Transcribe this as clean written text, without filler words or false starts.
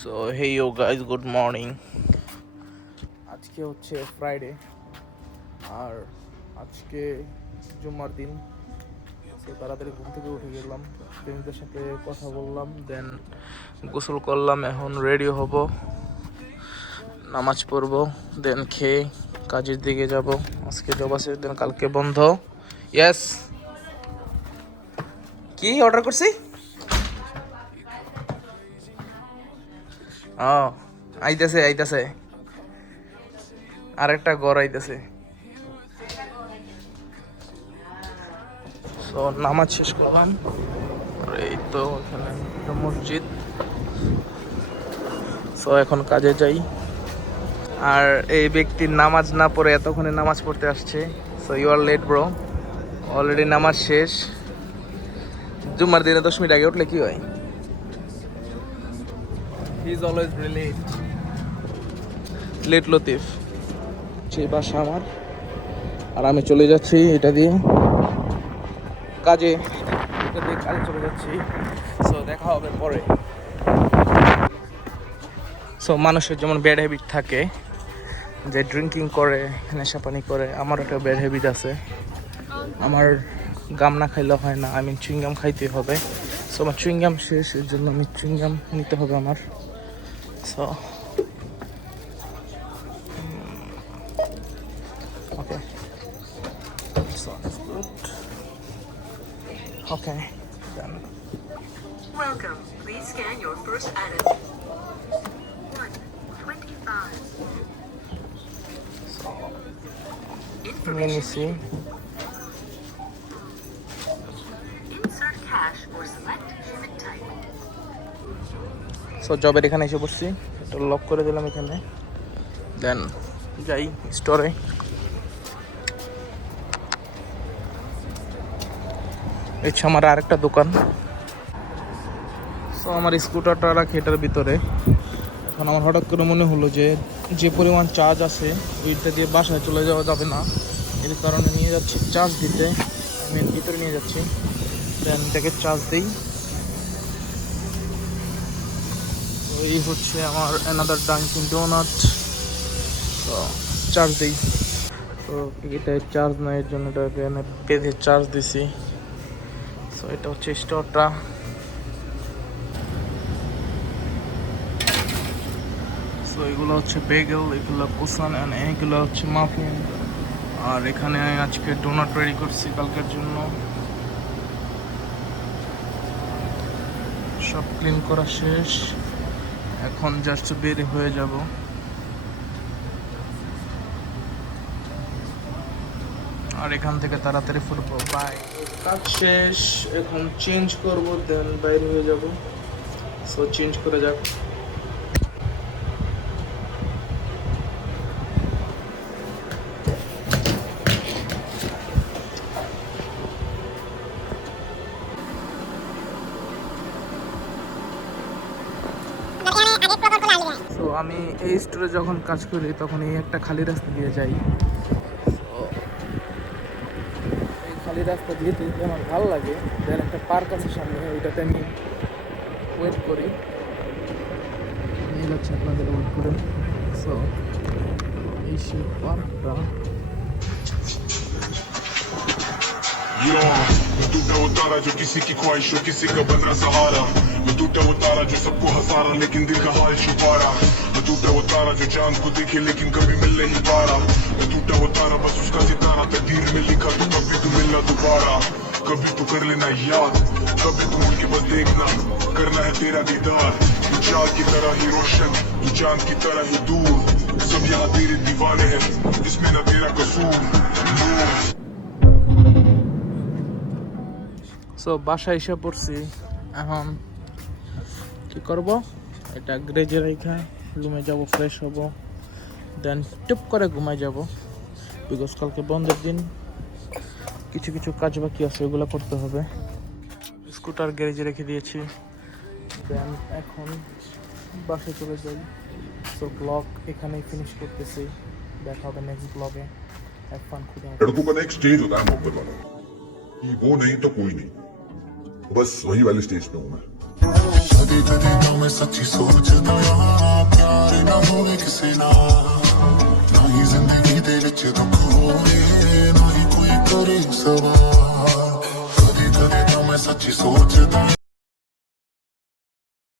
So hey you guys, good morning. আজকে হচ্ছে Friday আর আজকে জুম্মার দিন। সো তাড়াতাড়ি ঘুম থেকে উঠে গেলাম, ফ্রেন্ডসদের সাথে কথা বললাম, দেন গোসল করলাম। এখন রেডি হব, নামাজ পড়বো, দেন খেয়ে কাজের দিকে যাব। আজকে জব আছে, দেন কালকে বন্ধ। ইয়েস, কি অর্ডার করছি? আইতেছে আইতেছে, আরেকটা ঘর আইতেছে। সো নামাজ শেষ করলাম, এই তো এখানে একটা মসজিদ। সো এখন কাজে যাই। আর এই ব্যক্তির নামাজ না পড়ে এতক্ষণে নামাজ পড়তে আসছে। So you are late bro, already নামাজ শেষ। জুম্মার দিনে 10 মিনিট আগে উঠলে কি হয়? He is always late. Late Latif, সেই বাসা আমার। আর আমি চলে যাচ্ছি এটা দিয়ে কাজে, এটা দিয়ে কাজে চলে যাচ্ছি। সো দেখা হবে পরে। সো মানুষের যেমন ব্যাড হ্যাবিট থাকে, যে ড্রিঙ্কিং করে, নেশাপানি করে, আমার একটা ব্যাড হ্যাবিট আছে। আমার গাম না খাইলে হয় না, আমি চুইংগাম খাইতে হবে। সো আমার চুইংগাম শেষ, এর জন্য আমি চুইংগাম নিতে হবে আমার। So okay, so good, okay done. Welcome. Please scan your first item. 125. নিয়ে নিছি। Insert cash or select payment type. So জবের এখানে এসে পড়ছি, এটা লক করে দিলাম এখানে, দেন যাই স্টোরে। ইচ্ছা আমার আরেকটা দোকান। সো আমার স্কুটারটা রাখি এটার ভিতরে। এখন আমার হঠাৎ করে মনে হলো যে যে পরিমাণ চার্জ আছে ওইটা দিয়ে বাসায় চলে যাওয়া যাবে না, এর কারণে নিয়ে যাচ্ছি চার্জ দিতে। আমি এর ভিতরে নিয়ে যাচ্ছি, দেন এটাকে চার্জ দিই। তো এই হচ্ছে আমার অ্যানাদার ডাঙ্কিন ডোনাট। তো চার্জ দিই। তো এটায় চার্জ নাই, এর জন্য এটাকে বেঁধে চার্জ দিছি। সো এটা হচ্ছে স্টোরটা। সো এগুলো হচ্ছে বেগেল, এগুলো কুসান, অ্যান্ড এগুলো হচ্ছে মাফিন। আর এখানে আজকে ডোনাট রেডি করছি কালকের জন্য। সব ক্লিন করা শেষ, এখন জাস্ট বের হয়ে যাব। আর এখান থেকে তাড়াতাড়ি ফুটবো, বাই। কাজ শেষ, এখন চেঞ্জ করব, দেন বাইরে হয়ে যাব। সো চেঞ্জ করে যাক। তো আমি এই স্টোরে যখন কাজ করি তখন এই একটা খালি রাস্তা দিয়ে যাই। তো এই খালি রাস্তা দিয়ে যেতে আমার ভালো লাগে। দেন একটা পার্ক আছে সামনে, ওইটাতে আমি ওয়েট করি। এই যাচ্ছে আপনাদের ওয়েট করে। সো এই সেই পার্কটা। मैं टूटा वो तारा जो किसी की ख्वाहिश हो, किसी का बन रहा सहारा। मैं टूटा वो तारा जो सबको हंसारा लेकिन दिल का हाल छुपा रहा। मैं टूटा वो तारा जो चांद को देखे लेकिन कभी मिल नहीं पा रहा। मैं टूटा वो तारा बस उसका सितारा तकदीर में लिखा तो कभी तो मिलना दोबारा। कभी तो कर लेना याद, कभी तो मुड़ के बस देखना, करना है तेरा दीदार। तू चांद की तरह ही रोशन, तू चांद की तरह ही दूर, सब यहाँ तेरे दीवाने हैं, इसमें ना तेरा कसूर। সো বাসায় এসে পড়ছি, এখন কি করব? এটা গ্রেজে রেখা রুমে যাব, ফ্রেশ হব, দেন টুপ করে ঘুমাই যাব। বিকজ কালকে বন্ধের দিন, কিছু কিছু কাজ বাকি আছে, ওগুলো করতে হবে। স্কুটার গ্যারেজে রেখে দিয়েছি, দেন এখন বাসায় চলে যাই। সো ব্লগ এখানেই ফিনিশ করতেছি, দেখা হবে নেক্সট ব্লগে। হ্যাভ ফান, খুদা হাফেজ। लड़कों का ना एक स्टेज होता है मोहब्बत वाला, कि वो नहीं तो कोई नहीं, बस वही वाले स्टेज पे हूं मैं। कदी कदी तो मैं सच्ची सोचदा आ प्यार ना होवे किसे नाल ना ही जिंदगी दे विच दुख होवे ना ही कोई करे सवाल कदी कदी तो मैं सच्ची सोचदा